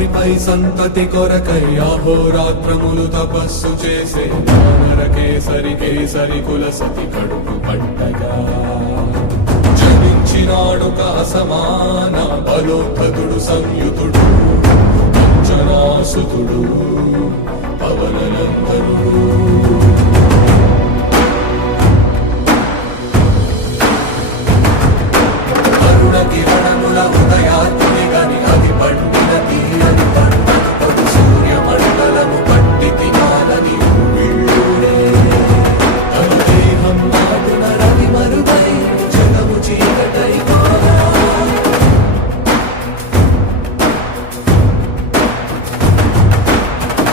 రాత్రిపై సంతతి కొరకై అహోరాత్రములు తపస్సు చేసే వానర కేసరి కేసరి కుల సతి కడుపు పట్టగా జనించినాడొక అసమాన బలోద్ధతుడు సంయుతుడు అంజనాసుతుడు పవననందనుడు. కిరణముల ఉదయాత్మి గని అది పండిన తీరని పంటను సూర్యమండలము పట్టి తినాలని వీళ్ళుడే దేహం నాటున రవి మరుగై జగము చీకటై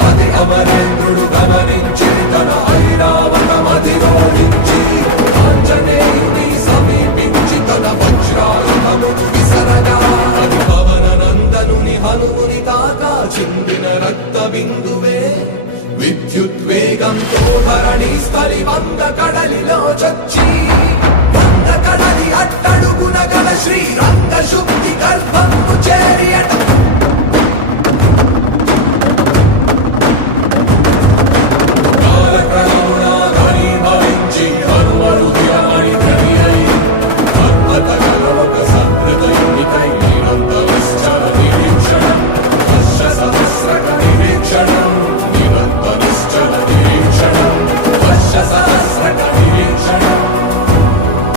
అది అమరేంద్రుడు గమనించి తన ఐరావతమది రోడించి ఆంజనేయుని సమీపించి తన వజ్రాయుధము విసరగా అది పవననందనుని హనుముని తాకా చిందిన రక్త బిందువే విద్యుద్వేగంతో ధరణి స్థలి వంద కడలిలో చచ్చి వంద కడలి అట్టడుగున గల శ్రీరంగ శుద్ధి గర్భము చేరియట